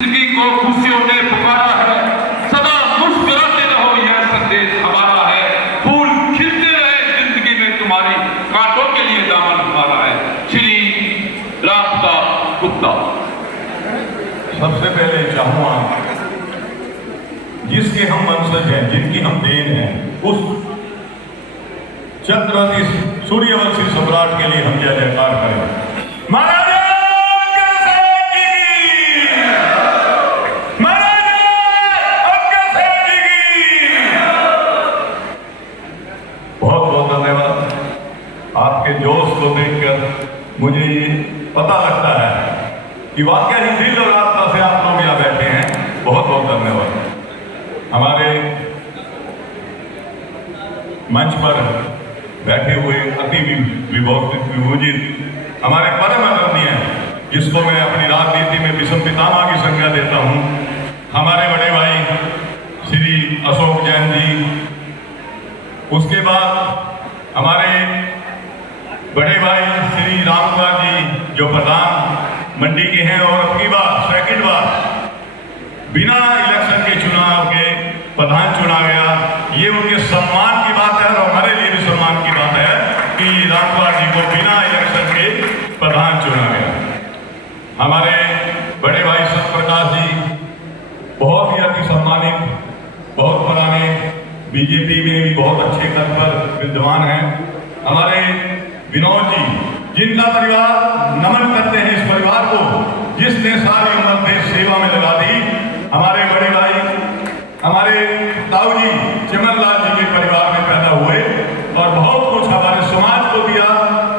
जिंदगी को खुशियों ने पुकारा है, सदा मुस्कुराते रहो यह संदेश हमारा है। फूल खिलते रहे जिंदगी में तुम्हारी, कांटों के लिए दामन हमारा है। श्री रास्ता गुप्ता। सबसे पहले चाहूंगा जिसके हम वंशज हैं, जिनकी हम देन हैं, उस चक्रवर्ती सूर्यवंशी सम्राट के लिए हम जय जयकार करें। महाराज आपके जोश को देखकर मुझे ये पता लगता है कि वाकई ही दिल और आत्मा से आप लोग यहाँ बैठे हैं। बहुत बहुत धन्यवाद। हमारे मंच पर बैठे हुए अति विभूषित हमारे परम आदरणीय, जिसको मैं अपनी राजनीति में विषम पितामह की संज्ञा देता हूँ, हमारे बड़े भाई श्री अशोक जैन जी। उसके बाद हमारे बड़े भाई श्री रामकुमार जी जो प्रधान मंडी के हैं और अपनी बार सेकंड बार बिना इलेक्शन के चुनाव के प्रधान चुना गया। ये उनके सम्मान की बात है और हमारे लिए भी सम्मान की बात है कि रामकुमार जी को बिना इलेक्शन के प्रधान चुना गया। हमारे बड़े भाई सत्यप्रकाश जी बहुत ही अति सम्मानित, बहुत पुराने बीजेपी में भी बहुत अच्छे पद पर विद्वान हैं। हमारे विनोद जी, जिनका परिवार नमन करते हैं इस परिवार को, जिसने सारी उम्र देश सेवा में लगा दी। हमारे बड़े भाई हमारे ताऊ जी चिमनलाल जी के परिवार में पैदा हुए और बहुत कुछ हमारे समाज को दिया,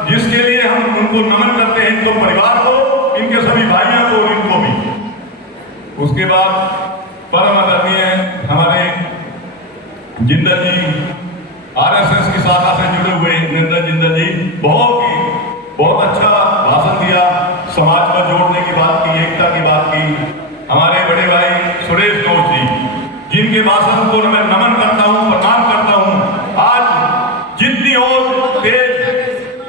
जिसके लिए हम उनको नमन करते हैं, इनको परिवार को, इनके सभी भाइयों को और इनको भी। उसके बाद परम आदरणीय हमारे जिंदल जी, आरएसएस की शाखा से जुड़े हुए नंदन जिंदल जी, बहुत अच्छा भाषण दिया, समाज को जोड़ने की बात की, एकता की बात की। हमारे बड़े भाई सुरेश घोष जी, जिनके भाषण को मैं नमन करता हूँ, प्रणाम करता हूँ। आज जितनी और तेज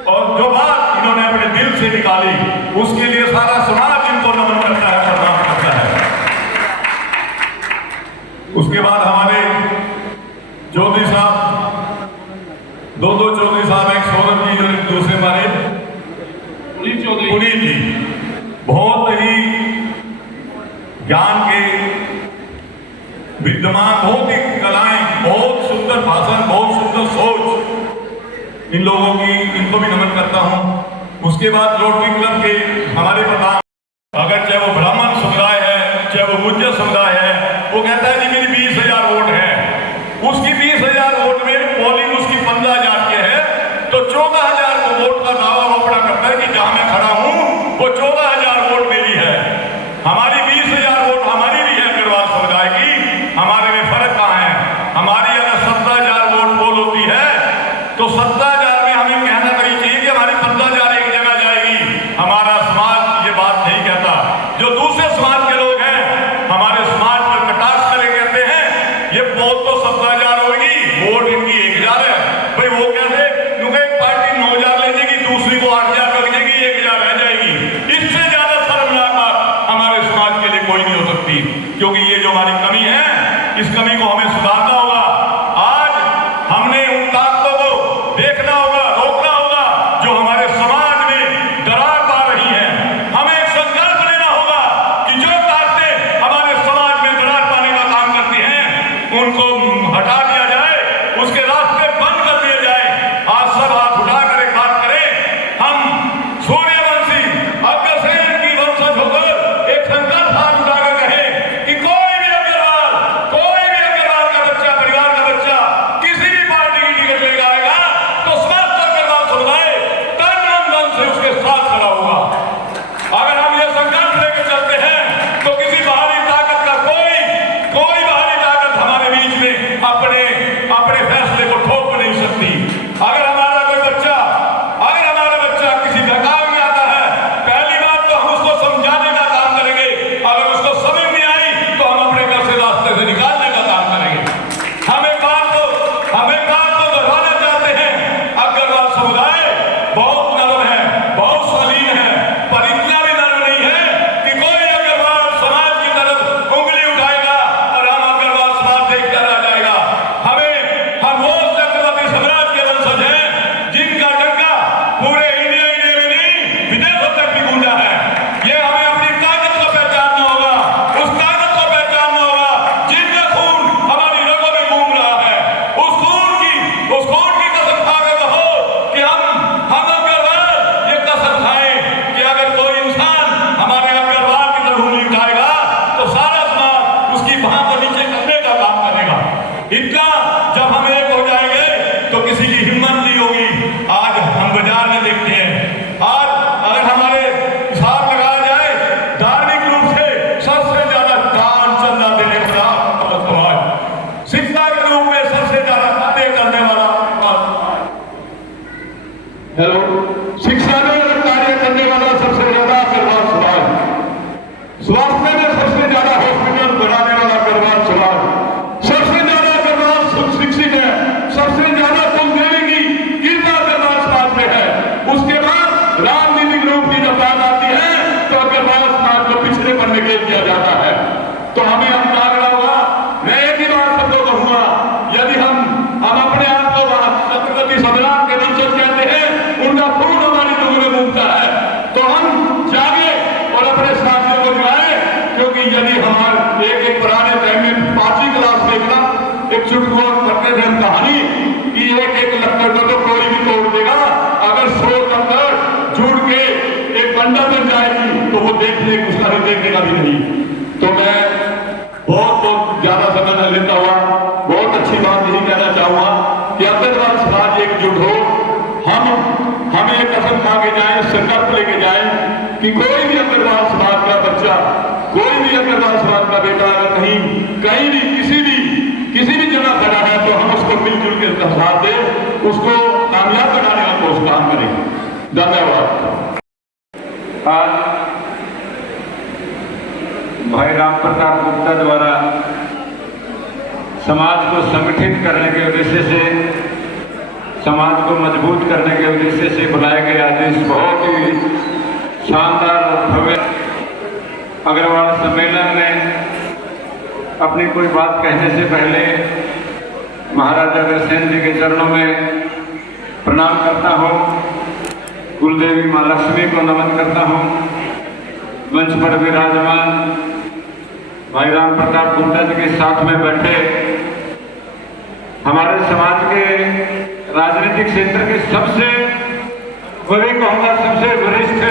और जो बात इन्होंने अपने दिल से निकाली, उसके लिए सारा समाज इनको नमन करता है, प्रणाम करता है। उसके बाद हमारे चौधरी साहब, दो चौधरी साहब, एक सौरभ जी और एक दूसरे हमारे पुनीत जी, बहुत ही ज्ञान के विद्यमान, बहुत ही कलाएं, बहुत सुंदर भाषण, बहुत सुंदर सोच इन लोगों की, इनको भी नमन करता हूं। उसके बाद रोटरी क्लब के हमारे प्रधान, अगर चाहे वो ब्राह्मण समुदाय है, चाहे वो गुज्जर समुदाय है, वो कहता है जी मेरी 20,000 वोट है। उसकी 20,000 वोट में पोलिंग उसकी 15,000 के है, तो 14,000 को वोट का दावा वो अपना करता है कि जहां मैं खड़ा हूं वो 14,000 वोट मेरी है। हमारी 20,000 वोट हमारी भी है अग्रवाल समुदाय की। हमारे में फर्क कहां है? हमारी अगर 17,000 वोट पोल होती है तो 17,000 में हमें कहना नहीं चाहिए कि हमारी 15,000 एक जगह जाएगी। हमारा समाज ये बात नहीं कहता। जो दूसरे समाज के लोग हैं हमारे समाज पर कटाक्ष करे, कहते हैं ये पोल तो 17,000 होगी, वोट इनकी 1,000 है। भाई वो कैसे? क्योंकि एक पार्टी 9,000 ले जाएगी, दूसरी को 8,000 कर देगी, 1,000 रह जाएगी। इससे ज्यादा शर्मनाक बात हमारे समाज के लिए कोई नहीं हो सकती, क्योंकि ये जो हमारी कमी है, इस कमी को हमें सुधारना होगा। आज हमने उन ताकतों को देखना होगा, रोकना होगा जो हमारे समाज में दरार पा रही है। हमें एक संकल्प लेना होगा कि जो ताकतें हमारे समाज में दरार पाने का काम करती हैं उनको हटा दिया जाए, उसके रास्ते बंद कर दिए जाए। आज सब हाथ उठाकर एक बात करें, हम सूर्यवंशी अग्रसेन की वंशज होकर एक संकल्प हाथ उठाकर कहें कि कोई भी अग्रवाल का पर निकेल दिया जाता है। तो हमें अंदाजा होगा, मैं एक ही बात सबको कहूंगा, यदि हम अपने आप को छत्रपति संग्राम के वंशज कहते हैं, उनका खून हमारी धुन में घूमता है, तो हम जागे और अपने साथियों को जुड़ाए। क्योंकि यदि हमारे एक पुराने टाइम में 5वीं क्लास में एक चुटकुला पढ़ते थे हम कहानी कि एक लक्कड़ को तो कोई भी तोड़ देगा, अगर 100 लक्कड़ जुड़ के एक बंडल बन जाएगी तो वो देखने उसका नहीं देखने का भी नहीं। तो मैं बहुत ज्यादा समय न लेता हुआ बहुत अच्छी बात यही कहना चाहूंगा कि अग्रवाल समाज एकजुट हो, हमें एक कसम खा के जाए, संकल्प लेके जाए कि कोई भी अग्रवाल समाज का बच्चा, कोई भी अग्रवाल समाज का बेटा अगर कहीं भी किसी भी जगह खड़ा है तो हम उसको मिलजुल के साथ दे, उसको कामयाब बनाने का कोशिश काम करें। धन्यवाद। आज भाई राम प्रताप गुप्ता द्वारा समाज को संगठित करने के उद्देश्य से, समाज को मजबूत करने के उद्देश्य से बुलाए गए आज इस बहुत ही शानदार और भव्य अग्रवाल सम्मेलन में अपनी कोई बात कहने से पहले महाराजा अग्रसेन जी के चरणों में प्रणाम करता हूँ, कुलदेवी माँ लक्ष्मी को नमन करता हूँ। मंच पर विराजमान भाई राम प्रताप गुप्ता जी के साथ में बैठे हमारे समाज के राजनीतिक क्षेत्र के सबसे बड़े, कहूँगा सबसे वरिष्ठ,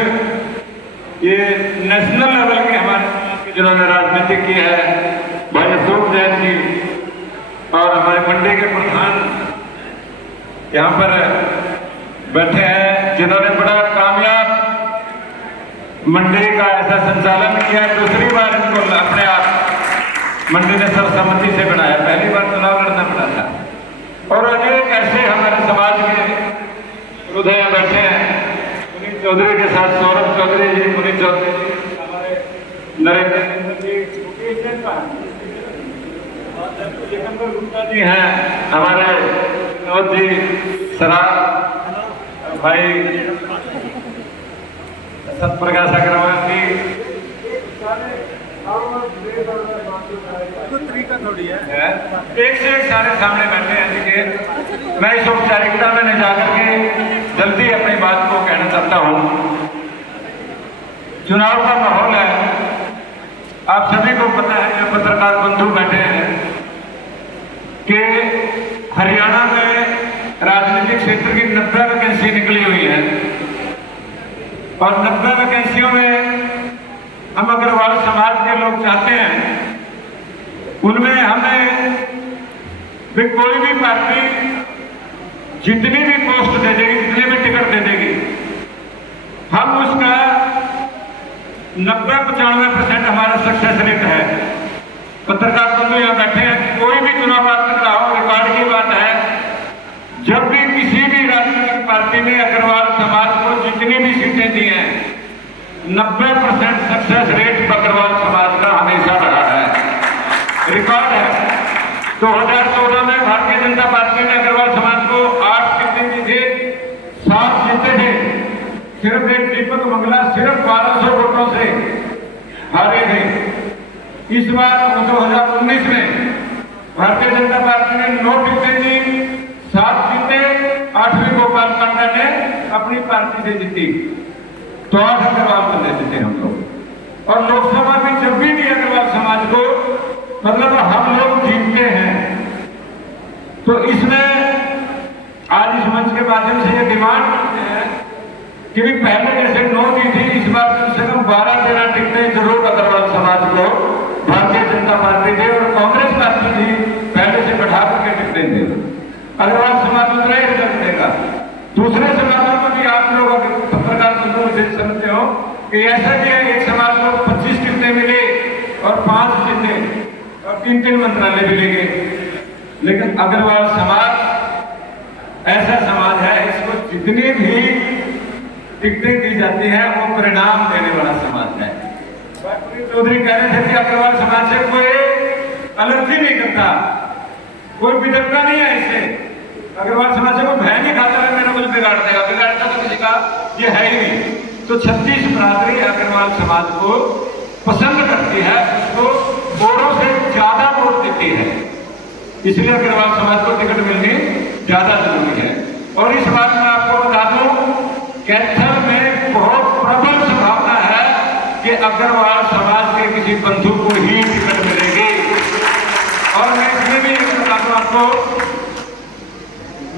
ये नेशनल लेवल के हमारे समाज के जिन्होंने राजनीति की है, भाई अशोक जैन जी, और हमारे मंडी के प्रधान यहाँ पर बैठे हैं, जिन्होंने बड़ा कामयाब मंडी का ऐसा संचालन किया। दूसरी बार इनको अपने आप मंडी ने सर्वसम्मति से बनाया, पहली बार चुनाव लड़ना पड़ा था। और अनेक ऐसे हमारे समाज के हृदय बैठे हैं, पुनीत चौधरी के साथ सौरभ चौधरी जी, पुनीत चौधरी जी, हमारे नरेंद्र जी, गुप्ता जी हैं, हमारे विनोद जी सराफ, भाई सतप्रकाश अग्रवाल जी, एक से एक सारे सामने बैठे हैं जी के। मैं इस औपचारिकता में नहीं जाकर के जल्दी अपनी बात को कहना चाहता हूँ। चुनाव का माहौल है, आप सभी को पता है, जो पत्रकार बंधु बैठे हैं, कि हरियाणा में राजनीतिक क्षेत्र की 90 वैकेंसी निकली हुई है और 90 वैकेंसियों में हम अग्रवाल समाज के लोग चाहते हैं उनमें हमें भी कोई भी पार्टी जितनी भी पोस्ट दे देगी, जितने भी टिकट दे देगी, हम उसका 90-95% हमारा सक्सेस रेट है। पत्रकार बंधु यहाँ बैठे हैं, कोई भी चुनाव निकला हो, रिकॉर्ड की बात है, जब भी किसी भी राजनीतिक पार्टी ने अग्रवाल समाज को जितनी भी सीटें दी हैं, 90% सक्सेस रेट अग्रवाल समाज का हमेशा रहा है, रिकॉर्ड है। 2014 में भारतीय जनता पार्टी ने अग्रवाल समाज को 8 सीटें दी थी, 7 जीते थे, सिर्फ एक दीपक मंगला सिर्फ 1200 वोटों से हारे थे। इस बार 2019 में भारतीय जनता पार्टी ने 9 टिकटें दी, 7 जीते, 8वीं गोपाल कांडा ने अपनी पार्टी से जीती, तो 8 अग्रवाल बंदे जीते हम लोग। और लोकसभा में जब भी अग्रवाल समाज को मतलब हम लोग जीतते हैं, तो इसमें आज इस मंच के माध्यम से ये डिमांड करते हैं कि भी पहले जैसे 9 दी थी, इस बार कम से कम 12-13 टिकटें जरूर अग्रवाल समाज को भारतीय जनता पार्टी दे और कांग्रेस पार्टी भी पहले से बढ़ा करके टिकटें दे। अग्रवाल समाज में तो रिजल्ट देगा। दूसरे समाजों को भी आप लोग पत्रकार बंधु से समझते हो कि ऐसा कि एक समाज को 25 टिकटें मिले और 5 जीते और 3-3 मंत्रालय मिलेंगे, लेकिन अग्रवाल समाज ऐसा समाज है, इसको जितनी भी टिकटें दी जाती हैं वो परिणाम देने वाला समाज है। चौधरी कह रहे थे कि अग्रवाल समाज से कोई एलर्जी नहीं करता, कोई बिगड़ता नहीं है इससे। अग्रवाल समाज से कोई भय नहीं खाता है मेरा कुछ बिगाड़ देगा, बिगाड़ता तो किसी का ये है ही नहीं। तो 36 बरादरी अग्रवाल समाज को पसंद करती है उसको वोटों से ज्यादा वोट देती है, इसलिए अग्रवाल समाज को टिकट मिलनी ज्यादा जरूरी है। और इस बात में आपको बता दूं, कैथल में बहुत प्रबल संभावना है कि अग्रवाल समाज के किसी बंधु को ही टिकट मिलेगी। और मैं इसमें भी बता दूं आपको,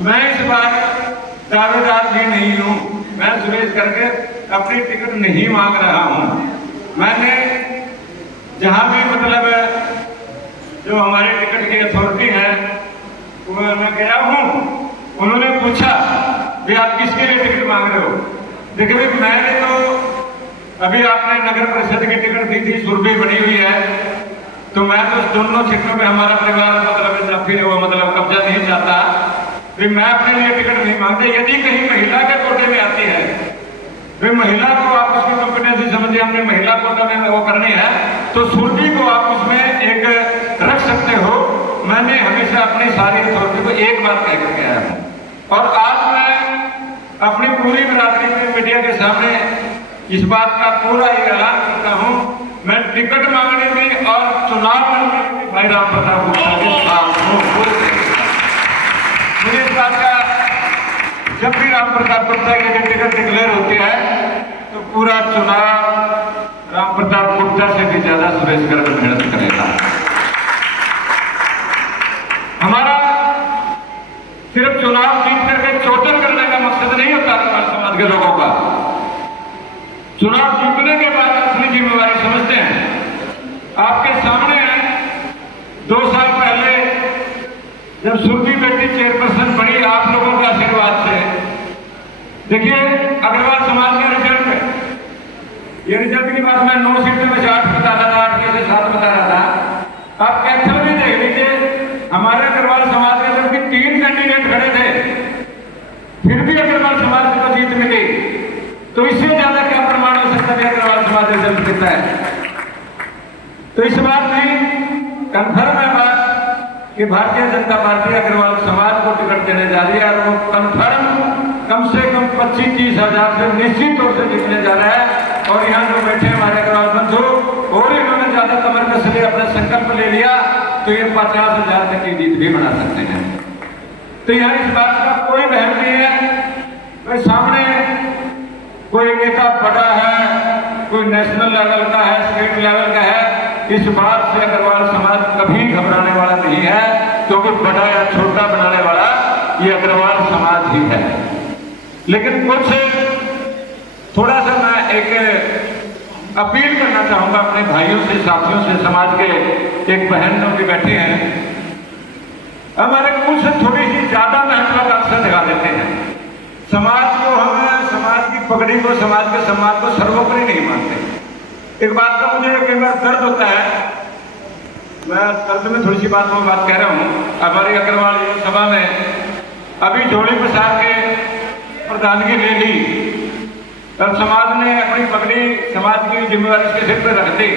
मैं इस बार दावेदार भी नहीं हूं, मैं सुरेश करके अपनी टिकट नहीं मांग रहा हूं। मैंने जहां भी मतलब जो हमारे टिकट की अथॉरिटी है मैं गया हूं, उन्होंने पूछा भी आप किसके लिए टिकट मांग रहे हो। देखिए भाई, मैंने तो अभी आपने नगर परिषद की टिकट दी थी, सुरभि बनी हुई है, तो मैं तो दोनों क्षेत्रों में हमारा परिवार मतलब फिर वो मतलब कब्जा नहीं चाहता, फिर मैं अपने लिए टिकट नहीं मांगता। यदि कहीं महिला के कोटे में आती है, फिर महिला को आप उसकी कंपटेंसी समझिए, हमने महिला कोटा में वो करनी है, तो सुरभि को आप उसमें एक रख सकते हो। मैंने हमेशा अपनी सारी अथॉरिटी को एक बात कह करके आया हूँ, और आज मैं अपनी पूरी बिरादरी में मीडिया के सामने इस बात का पूरा ऐलान करता हूँ, मैं टिकट मांगने में और चुनाव लड़ने में भाई राम प्रताप गुप्ता के साथ हूँ। मुझे इस बात का, जब भी राम प्रताप गुप्ता की टिकट डिक्लेयर होती है तो पूरा चुनाव राम प्रताप गुप्ता से भी ज्यादा सुरेश गर्ग मेहनत करेगा। हमारा सिर्फ चुनाव जीत करके चोटल करने का मकसद नहीं होता समाज के लोगों का, चुनाव जीतने के बाद असली जिम्मेवारी समझते हैं। आपके सामने 2 साल पहले जब सुरभि बेटी चेयरपर्सन बनी आप लोगों के आशीर्वाद से, देखिए अग्रवाल समाज का रिजल्ट है, ये रिजल्ट की बात मैं 9 सीटों में से 8 बता रहा था, 8 में से 7 बता रहा था। आप कैथल में देख लीजिए, हमारे अग्रवाल समाज के जबकि 3 कैंडिडेट खड़े थे, फिर भी अग्रवाल समाज को जीत मिली, तो इससे ज्यादा क्या प्रमाण हो सकता है अग्रवाल समाज रिजल्ट देता है। तो इस बात में कन्फर्म है बात कि भारतीय जनता पार्टी अग्रवाल समाज को टिकट देने जा रही है, और वो कन्फर्म कम से कम 25-30 हजार से निश्चित तौर से जीतने जा रहा है। और यहाँ जो बैठे हमारे अग्रवाल बंधु, और इन्होंने ज्यादा कमर कस लिए अपना संकल्प ले लिया, तो ये 50 हजार तक की जीत भी बना सकते हैं। तो यहाँ इस बात का कोई वहम नहीं है। सामने कोई नेता बड़ा है, कोई नेशनल लेवल का है, स्टेट लेवल का है, इस बात से अग्रवाल समाज कभी घबराने वाला नहीं है, क्योंकि बड़ा या छोटा बनाने वाला ये अग्रवाल समाज ही है। लेकिन कुछ थोड़ा सा मैं एक अपील करना चाहूंगा अपने भाइयों से, साथियों से, समाज के एक बहन जो भी बैठे हैं, हमारे कुछ थोड़ी सी ज्यादा महत्वाकांक्षा दिखा देते हैं। समाज को हम, समाज की पगड़ी को, समाज के सम्मान को सर्वोपरि नहीं मानते। एक बात का मुझे कई बार दर्द होता है, मैं दर्द में थोड़ी सी बात कह रहा हूँ। हमारी अग्रवाल सभा में अभी झोली प्रसाद के प्रधानगी ले ली, और समाज ने अपनी पगड़ी समाज की जिम्मेवारी इसके सिर पर रख दी,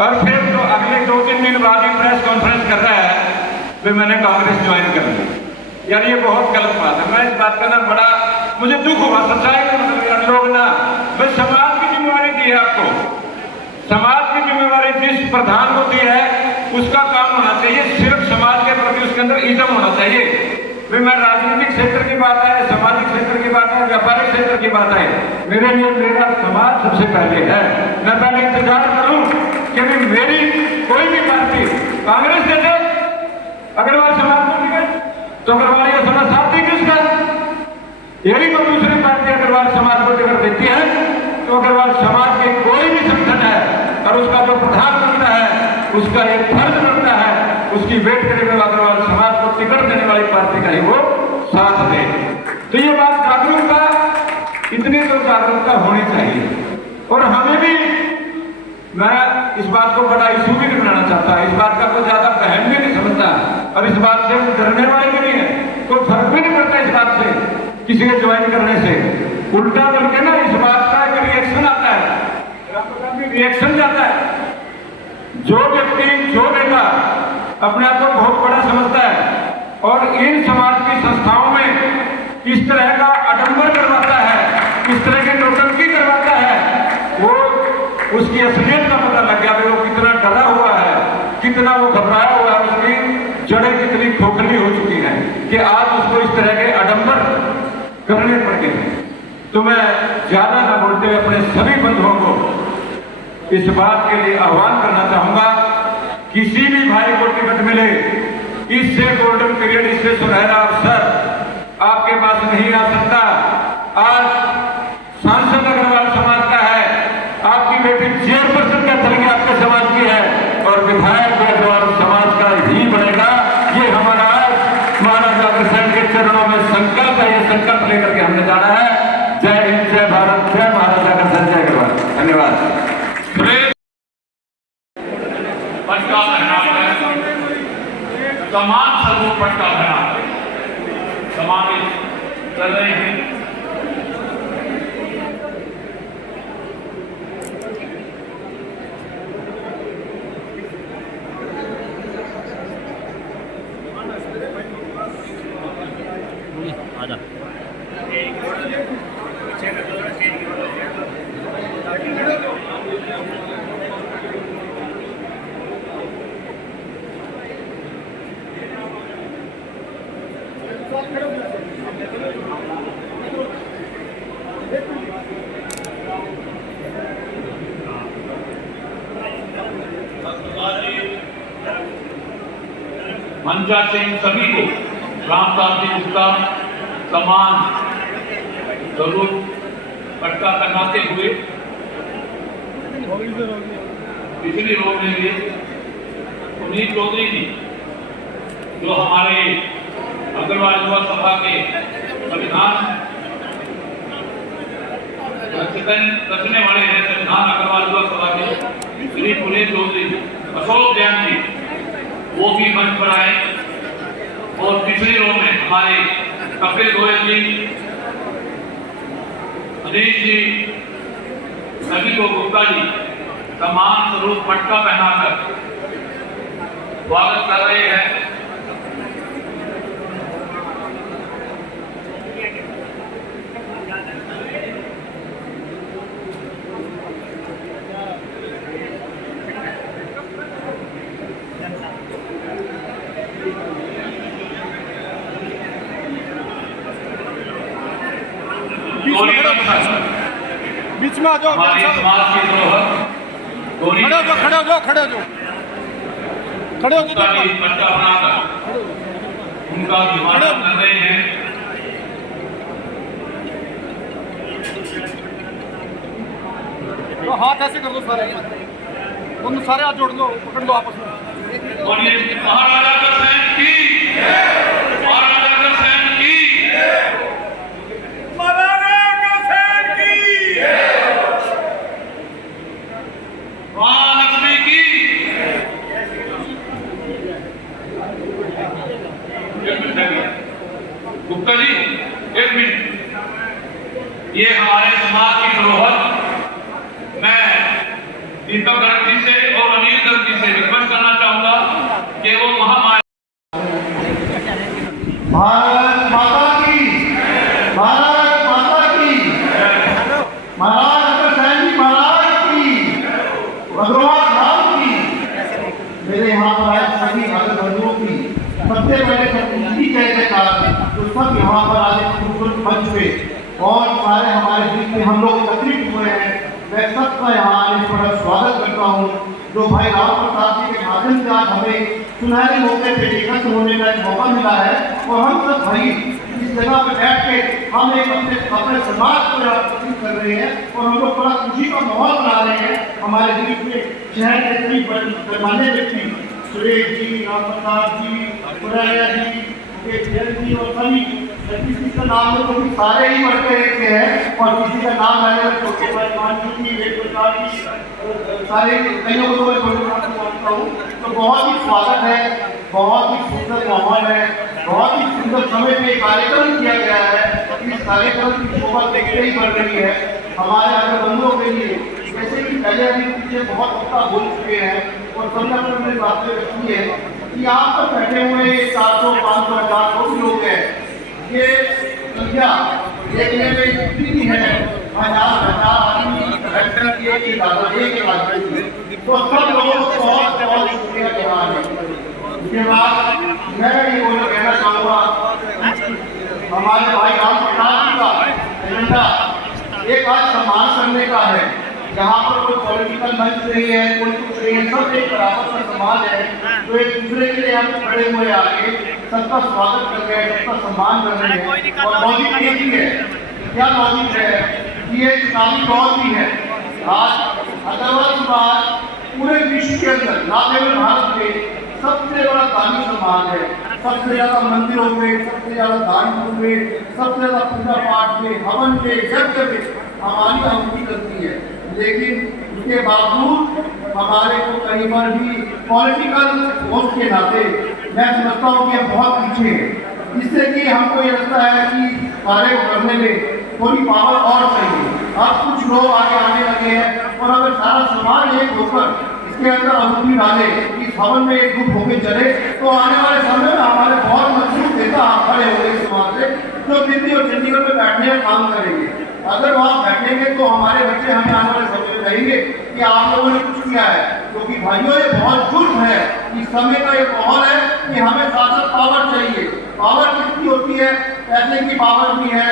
और फिर तो अगले 2-3 दिन बाद ही प्रेस कॉन्फ्रेंस कर रहा है कि मैंने कांग्रेस ज्वाइन कर ली। यार ये बहुत गलत बात है। मैं इस बात का ना बड़ा मुझे दुख हुआ, सच्चाई का मतलब यार लोग ना, भाई समाज की जिम्मेवारी दी है आपको, समाज की जिम्मेवारी जिस प्रधान को दी है उसका काम होना चाहिए, सिर्फ समाज के प्रति उसके अंदर इज्जत होना चाहिए। भाई मैं राजनीतिक क्षेत्र की बात है, सामाजिक क्षेत्र की बात है, व्यापारिक क्षेत्र की बात है, मेरे लिए मेरा समाज सबसे पहले है। मैं पहले इंतजार करूं कि मेरी कोई भी पार्टी कांग्रेस दे दे अग्रवाल समाज को टिकट, तो अग्रवाल ये समाज साथ दी किसका, यही तो दूसरी पार्टी अग्रवाल समाज को टिकट देती है, तो अग्रवाल समाज के कोई भी संगठन है और उसका जो प्रधान बनता है उसका एक फर्ज बनता है, उसकी वेट करे हुए अग्रवाल समाज को टिकट देने वाली पार्टी का ही वो साथ दे। तो ये बात जागरूकता, इतनी तो जागरूकता होनी चाहिए। और हमें भी, मैं इस बात को बड़ा इशू भी नहीं बनाना चाहता, इस बात का कोई ज्यादा बहन भी नहीं समझता, और इस बात से डरने वाले भी नहीं है, कोई फर्क भी नहीं पड़ता इस बात से किसी के ज्वाइन करने से। उल्टा बल्कि ना इस बात का एक रिएक्शन आता है, रिएक्शन जाता है। जो व्यक्ति, जो नेता अपने आप को बहुत बड़ा समझता है और इन समाज की संस्थाओं में इस तरह का आडंबर करवाता है, इस तरह की नौटंकी करवाता है, वो उसकी असलियत का पता लग गया, वो कितना डरा हुआ है, कितना वो घबराया हुआ है, उसकी जड़ें कितनी खोखली हो चुकी हैं कि आज उसको इस तरह के आडंबर करने पड़ गए हैं। तो मैं ज्यादा न बोलते हुए अपने सभी बंधुओं को इस बात के लिए आह्वान करना चाहूंगा, किसी भी भाई को टिकट मिले, इससे गोल्डन पीरियड, इससे सुनहरा अवसर आपके पास नहीं आ सकता। आज सांसद अग्रवाल समाज का है, आपकी बेटी चेयरपर्सन का तरीके आपके समाज की है, और विधायक भी अग्रवाल समाज का ही बनेगा। ये हमारा आज महाराजा अग्रसेन के चरणों में संकल्प है, ये संकल्प लेकर के हमने जाना है। जय हिंद, जय भारत, जय महाराजा अग्रसेन, जय अग्रवाल। धन्यवाद। पटका पहनाव है, समान स्वरूप पटका पहनाव समावेश कर रहे हैं। मंचा सिंह सभी को रामदास जी उसका समान जरूर पटका पहनाते हुए पिछली रो में भी पुनीत चौधरी जी जो हमारे अग्रवाल युवा सभा के संविधान रचने वाले हैं, संविधान अग्रवाल युवा सभा के श्री पुनीत चौधरी, अशोक जैन जी, वो भी मंच पर आए। और पिछली रो में हमारे कपिल गोयल जी, अनिश जी, सभी को गुप्ता जी समान स्वरूप पटका पहनाकर स्वागत कर रहे हैं। बीच में आ जाओ, हमारे समाज के धरोहर खड़े हो जाओ, खड़े हो जाओ, खड़े हो जाओ, खड़े हो जाओ, पट्टा बनाकर उनका विवादन कर रहे हैं। तो हाथ ऐसे कर दो सारे, दोनों सारे हाथ जोड़ लो, पकड़ लो आपस में। और ये महाराजा अग्रसेन की, महाराजा अग्रसेन की, महाराजा अग्रसेन की, महालक्ष्मी की। गुप्ता जी एक मिनट, ये हमारे समाज की धरोहर, मैं दीपक गर्ग जी से और अनिल गर्ग जी से रिक्वेस्ट करना चाहूंगा कि वो महामाया भारत माता की, भारत माता की, महाराज अग्रसेन जी महाराज की, अग्रवाल धाम की, मेरे यहाँ पर आए सभी भक्त बंधुओं की सबसे पहले सबकी जय जयकार, तो सब यहाँ पर आने खूबसूरत मंच पे और सारे हमारे बीच में हम लोग एकत्रित हुए हैं। मैं सबका यहाँ आने पर स्वागत करता हूँ। जो भाई राम प्रसाद जी के माध्यम से आज हमें सुनहरे मौके पे एकत्र होने का एक मौका मिला है, और हम सब भाई इस जगह पे बैठ के हम एक अपने समाज को प्रस्तुत कर रहे हैं, और हम लोग बड़ा खुशी का माहौल बना रहे हैं। हमारे बीच में शहर के सभी गणमान्य व्यक्ति, सुरेश जी, राम प्रसाद जी, पुराया जी, जी और सभी, किसी का नाम तो भी सारे ही बढ़ते रहते हैं, और किसी का नाम है छोटे भाई मानजू जी, वेद प्रसाद जी, सारे कईयों को तो मैं मानता हूँ। तो बहुत ही स्वागत है, बहुत ही सुंदर माहौल है, बहुत ही सुंदर समय पे कार्यक्रम किया गया है। इस कार्यक्रम की शोभा देखते ही बढ़ रही है हमारे अगर बंधुओं के लिए। जैसे कि पहले अभी पीछे बहुत हफ्ता बोल चुके हैं और सबने अपनी बातें रखी है कि आप तो बैठे हुए 400, 500, 1000 जो भी लोग हैं, ये संख्या देखने में इतनी है, 1000 आदमी सेक्टर की एक ही दादा एक राज्य, तो सब लोगों को बहुत बहुत शुक्रिया जवाब है। उसके बाद मैं ये बोलना कहना चाहूँगा, हमारे भाई राम प्रसाद जी का एजेंडा एक आज सम्मान करने का है। जहाँ पर कोई पॉलिटिकल मंच नहीं है, कोई कुछ नहीं है, सब एक बराबर का समाज है, तो एक दूसरे के लिए यहाँ पे खड़े हुए आगे सबका स्वागत कर रहे हैं, सबका सम्मान कर रहे हैं। और लॉजिक यही है, क्या लॉजिक है कि ये चुनावी दौर भी है। आज अग्रवाल समाज पूरे विश्व के अंदर ना केवल भारत में सबसे बड़ा दानी समाज है। सबसे ज्यादा मंदिरों में, सबसे ज्यादा दान में, सबसे ज्यादा पूजा पाठ में, हवन में, यज्ञ में हमारी आहुति करती है। लेकिन उसके बावजूद हमारे को कहीं पर भी पॉलिटिकल वोट के नाते मैं समझता हूँ कि बहुत पीछे है, जिससे कि हमको ये लगता है कि कार्य करने में थोड़ी पावर और चाहिए। अब कुछ लोग आगे आने लगे हैं और अगर सारा समाज एक होकर इसके अंदर आहुति डाले, इस भवन में एक ग्रुप होकर चले, तो आने वाले समय में हमारे बहुत मजबूत नेता खड़े होंगे समाज से, जो दिल्ली और चंडीगढ़ में बैठने का काम करेंगे। अगर वहाँ बैठेंगे तो हमारे बच्चे हमें आने वाले समय में कहेंगे कि आप लोगों ने कुछ किया है, क्योंकि भाइयों ये बहुत जुर्म है। इस समय का ये माहौल है कि हमें शासक पावर चाहिए। पावर किसकी होती है? पैसे की पावर भी है,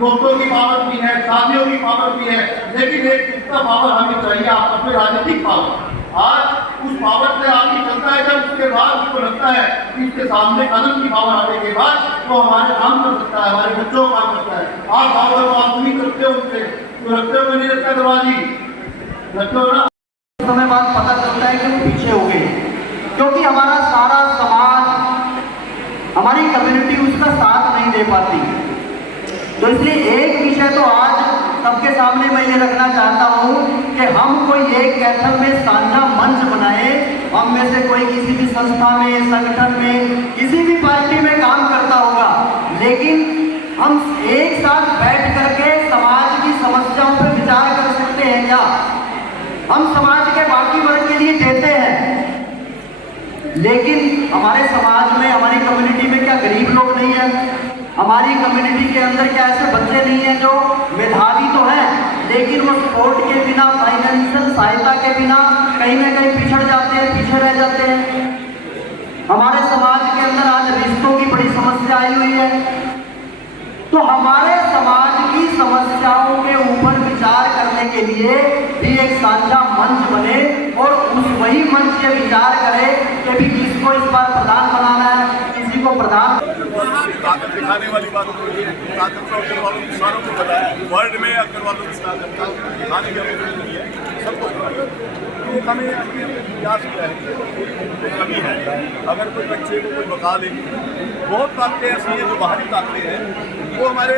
दोस्तों की पावर भी है, साथियों की पावर भी है, लेकिन एक कितना पावर हमें चाहिए, आप अपने राजनीतिक पावर। आज उस पावर से आगे चलता है जब उसके बाद उसको लगता है कि इसके सामने कदम की पावर आने के बाद वो हमारे काम कर सकता है, हमारे बच्चों का काम करता है। आप पावर को आप नहीं करते हो उनसे, तो रखते हो नहीं रखता दरवाजी रखते हो ना। समय बाद पता चलता है कि वो पीछे हो गए, क्योंकि हमारा सारा समाज, हमारी कम्युनिटी उसका साथ नहीं दे पाती। तो इसलिए एक विषय तो आज सबके सामने मैं ये रखना चाहता हूँ कि हम कोई एक कैथल में साझा मंच बनाए। हम में से कोई किसी भी संस्था में, संगठन में, किसी भी पार्टी में काम करता होगा, लेकिन हम एक साथ बैठ करके समाज की समस्याओं पर विचार कर सकते हैं क्या? हम समाज के बाकी वर्ग के लिए देते हैं, लेकिन हमारे समाज में, हमारी कम्युनिटी में क्या गरीब लोग नहीं है? हमारी कम्युनिटी के अंदर क्या ऐसे बच्चे नहीं हैं जो मेधावी तो हैं, लेकिन वो सपोर्ट के बिना, फाइनेंशियल सहायता के बिना कहीं ना कहीं पिछड़ जाते हैं, पीछे रह जाते हैं? हमारे समाज के अंदर आज रिश्तों की बड़ी समस्या आई हुई है। तो हमारे समाज की समस्याओं के ऊपर विचार करने के लिए भी एक साझा मंच बने और उस वही मंच के विचार करे कि भी किसको इस बार प्रधान बनाना है, किसी को प्रधान। ताकत दिखाने वाली बात ताकत तो अग्रवालों की सारों को पता है, वर्ल्ड में अग्रवालों की ताकत दिखाने की जरूरत नहीं है, सबको पता है। तो हमें प्रयास किया है, कमी है। अगर कोई बच्चे को कोई बता ले, बहुत ताकतें ऐसी हैं जो बाहरी ताकतें हैं, वो हमारे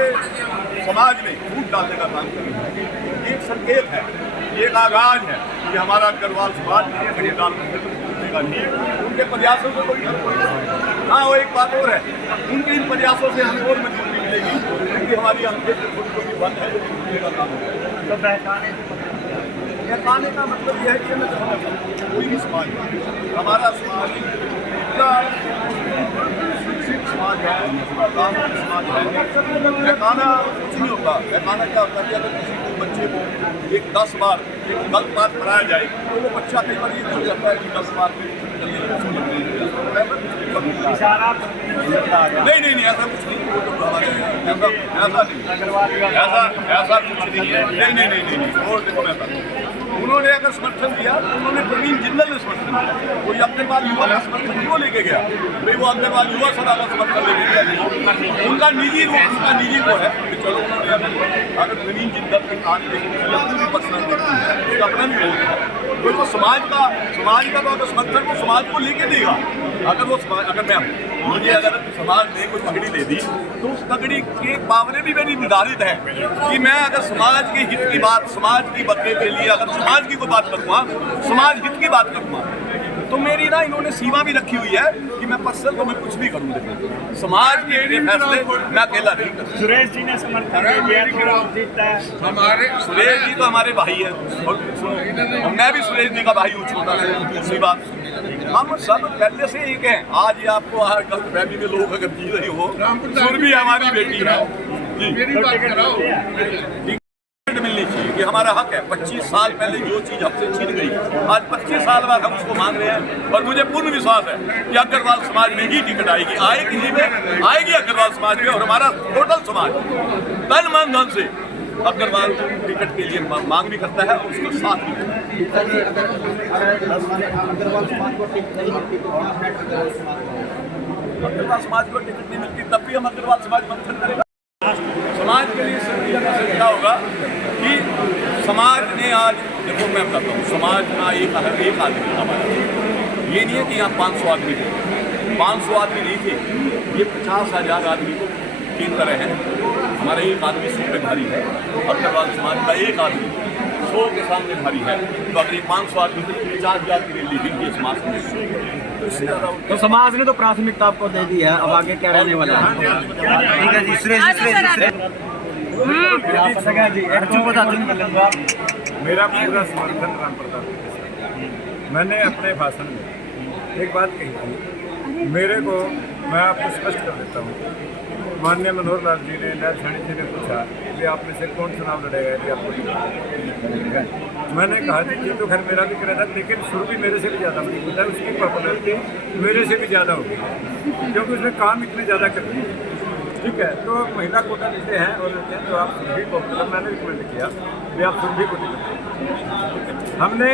समाज में फूट डालने का काम कर रही है। ये एक संकेत है, ये एक आगाज है कि हमारा अग्रवाल समाज खड़े डाल का नहीं, उनके प्रयासों से कोई फर्क नहीं है। हाँ, वो एक बात और है, उनके इन प्रयासों से हमें और मजबूती मिलेगी, क्योंकि हमारी आंखें छोटी छोटी बंद है, जो काम है। तो बहकाने का मतलब यह है कि हमें कोई भी समाज, हमारा समाज इतना समाज है, कानूनी समाज है। बहकाना कुछ नहीं होता। बहकाना क्या होता है कि अगर किसी को बच्चे को एक 10 बार एक गलत बात पढ़ाया जाए, तो वो बच्चा कई बार ये भूल जाता है कि 10 बार नहीं, ऐसा कुछ नहीं, ऐसा कुछ नहीं है। नहीं, और देखो मैं उन्होंने अगर समर्थन दिया तो उन्होंने प्रवीण जिंदल ने समर्थन दिया, कोई अग्रवाल युवा का समर्थन वो लेके गया भाई, वो अग्रवाल युवा सभा का समर्थन लेके गया, उनका निजी वो है। चलो उन्होंने अगर प्रवीण जिंदल के कान पूरी पर्सनल उसका अपना भी हो, तो वो समाज का तो अगर समर्थन वो समाज को लेके देगा। अगर वो मुझे अगर समाज ने कोई पगड़ी दे दी, तो उस पगड़ी की पावरें भी मेरी निर्धारित है कि मैं अगर समाज के हित की बात, समाज की बदले के लिए अगर समाज की कोई बात करूँगा, समाज हित की बात करूँगा, तो मेरी ना इन्होंने सीमा भी रखी हुई है कि मैं पर्सनल तो मैं कुछ भी करूँ, देखो समाज के फैसले मैं अकेला नहीं कर। सुरेश जी ने समर्थन दिया, हमारे सुरेश जी तो हमारे भाई है, मैं भी सुरेश जी का भाई हूँ छोटा से, दूसरी बात हम सब पहले से एक हैं। आज ये आपको फैमिली में लोग अगर जी रही हो, सुर भी हमारी बेटी है जी, मिलनी चाहिए। ये हमारा हक है। 25 साल पहले जो चीज़ हमसे छीन गई, आज 25 साल बाद हम उसको मांग रहे हैं। और मुझे पूर्ण विश्वास है कि अग्रवाल समाज में ही टिकट आएगी, आएगी अग्रवाल समाज में। और हमारा टोटल समाज तन मन धन से अग्रवाल टिकट के लिए मांग भी करता है और उसको साथ भी करता है। अग्रवाल समाज को टिकट नहीं मिलती तब भी हम अग्रवाल समाज मंथन करेगा। समाज के लिए सबसे ज़्यादा क्या होगा कि समाज ने आज देखो, मैं बताता हूँ, समाज का एक आदमी हमारा, ये नहीं है कि यहाँ 500 आदमी थे, 500 आदमी नहीं थे, ये 50,000 आदमी की तरह है। हमारा एक आदमी 100 पे भारी है, अग्रवाल समाज का एक आदमी 100 के सामने भारी है। तो अगर ये 500 आदमी थे, 50,000 की रैली भी ये समाज में, तो समाज ने तो प्राथमिकता आपको दे दी है, अब आगे क्या रहने वाला है? ठीक है जी, सुरेश मेरा पूरा समर्थन राम प्रताप। मैंने अपने भाषण में एक बात कही थी, मेरे को, मैं आपको स्पष्ट कर देता हूँ, माननीय मनोहर लाल जी ने, नैथानी जी ने पूछा कि आप में से कौन चुनाव लड़ेगा यदि आपको, मैंने कहा कि तो खैर मेरा भी करा था, लेकिन शुरू भी मेरे से भी ज़्यादा मुझे पता है, उसकी पॉपुलरिटी मेरे से भी ज़्यादा होगी क्योंकि उसने काम इतने ज़्यादा कर दिए। ठीक है, तो महिला कोटा लेते हैं और लेते हैं तो आप सुरभि को, मैंने रिकमेंड किया कि आप सुरभि को टिकट, मैंने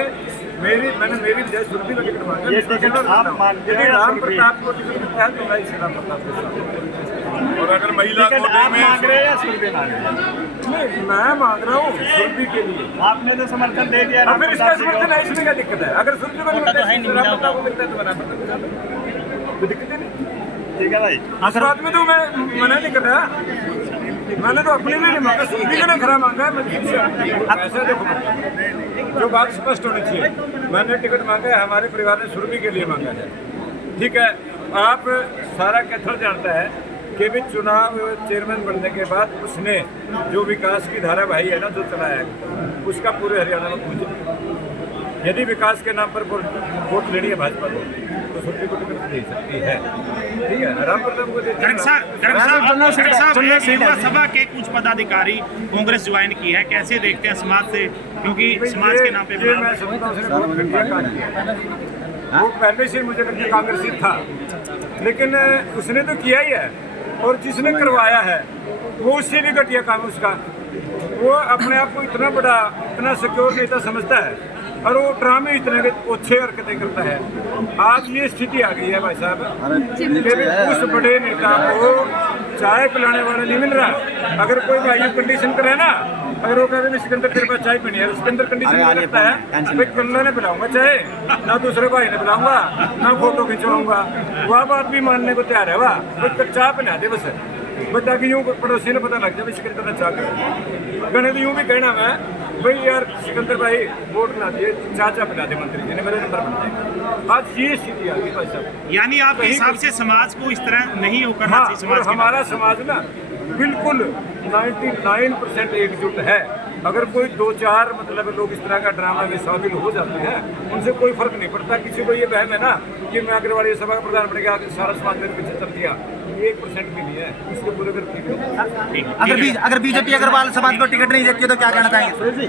मेरी बजाय सुरभि का टिकट मांगा। यदि राम प्रताप को टिकट मिलता है तो मैं इसे राम प्रताप के साथ। और अगर महिला कोटे में मांग रहे हैं या सुरभि मांग रहे हैं? नहीं, मैं मांग रहा हूँ सुरभि के लिए। आपने तो समर्थन दे दिया, फिर इसका समर्थन है, इसमें क्या दिक्कत है? अगर सुरभि को मिलता है तो राम प्रताप को मिलता है तो राम प्रताप के साथ, कोई दिक्कत नहीं। ठीक है भाई, इस बात में तो मैं मना नहीं कर रहा, मैंने तो अपने लिए नहीं मांगा, सुरभि ने खरा मांगा है। ऐसा देखो, जो बात स्पष्ट होनी चाहिए, मैंने टिकट मांगा है, हमारे परिवार ने सुरभि के लिए मांगा है। ठीक है, आप सारा कैथल जानता है कि भी चुनाव चेयरमैन बनने के बाद उसने जो विकास की धारावाही है ना जो चलाया है, उसका पूरे हरियाणा में पूछ, यदि विकास के नाम पर वोट लेनी है भाजपा को तो सुरभि को टिकट दे सकती है। ठीक है, राम प्रताप को सभा के कुछ पदाधिकारी कांग्रेस ज्वाइन की है, कैसे देखते हैं समाज से, क्योंकि समाज के नाम पे मैं समझता हूँ उसने बहुत घटिया काम किया। वो पहले से मुझे लगता कांग्रेसी था, लेकिन उसने तो किया ही है, और जिसने करवाया है वो उससे भी घटिया काम उसका। वो अपने आप को इतना बड़ा, इतना सिक्योर नेता समझता है और वो ड्रामे इतने अच्छे हरकतें करता है। आज ये स्थिति आ गई है भाई साहब, उस बड़े नेता को चाय पिलाने वाला नहीं मिल रहा। अगर कोई भाई कंडीशन करे ना, अगर वो कहे सिकंदर तेरे पास चाय पीनी है, उसके अंदर कंडीशन में लगता है भाई कल्ला ने पिलाऊंगा चाय, ना दूसरे भाई ने पिलाऊंगा, ना फोटो खिंचवाऊंगा, वह बात भी मानने को तैयार है। वाह, चाय पिला दे बस, ताकि यूँ पड़ोसी ने पता लग जाए सिकंदर ने चाय कर गणे तो यूँ भी कहना मैं भाई यार सिकंदर भाई वोट ना दिए, चाचा पिला दे मंत्री जी ने, मेरे नंबर बन जाएगा। आज ये स्थिति आ गई भाई साहब। यानी आपके हिसाब से समाज को इस तरह नहीं होकर, हाँ, समाज हमारा समाज ना बिल्कुल 99% एकजुट है। अगर कोई 2-4 मतलब लोग इस तरह का ड्रामा में शामिल हो जाते हैं, उनसे कोई फर्क नहीं पड़ता। किसी को ये वहम है ना कि मैं अग्रवाल सभा का प्रधान बन गया, सारा समाज मेरे पीछे चल दिया, 1% भी नहीं है। इसके पूरे अगर बीजेपी अग्रवाल समाज को टिकट नहीं देती है तो क्या कहना चाहेंगे?